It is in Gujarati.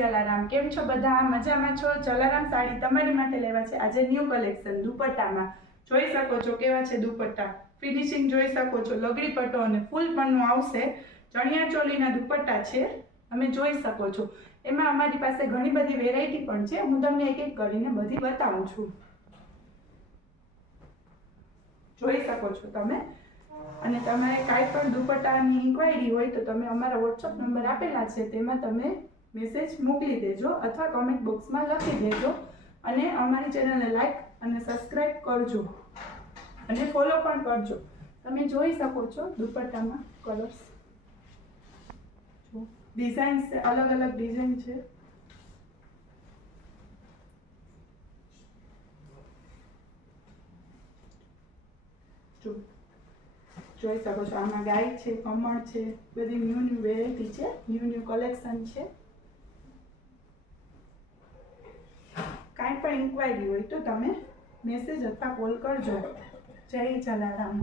જલારામ, કેમ છો બધા? મજામાં છો? જલારામ સાડી તમારી માટે લેવા છે આજે ન્યૂ કલેક્શન દુપટ્ટામાં. જોઈ શકો છો કેવા છે દુપટ્ટા, ફિનિશિંગ જોઈ શકો છો, લગડી પટ્ટો અને ફૂલ પન્નું આવશે. ચણિયા ચોલીના દુપટ્ટા છે, તમે જોઈ શકો છો. એમાં અમારી પાસે ઘણી બધી વેરાયટી પણ છે, હું તમને એક એક કરીને બધી બતાવું છું. જોઈ શકો છો તમે. અને તમારે કાંઈ પણ દુપટ્ટાની ઇન્ક્વાયરી હોય તો તમે અમારા વોટ્સઅપ નંબર આપેલા છે તેમાં તમે મેસેજ મોકલી દેજો અથવા કમેન્ટ બોક્સમાં લખી દેજો. અને અમારી ચેનલને લાઈક અને સબસ્ક્રાઇબ કરજો અને ફોલો પણ કરજો. તમે જોઈ શકો છો દુપટ્ટામાં કલર્સ, ડિઝાઇન્સ અલગ અલગ ડિઝાઇન છે. જોઈ શકો છો આમાં ગાય છે, કમળ છે, બધી ન્યૂ વેરાયટી છે, ન્યૂ કલેક્શન છે. કાંઈ પણ ઇન્ક્વાયરી હોય તો તમે મેસેજ અથવા કોલ કરજો. જય જલારામ.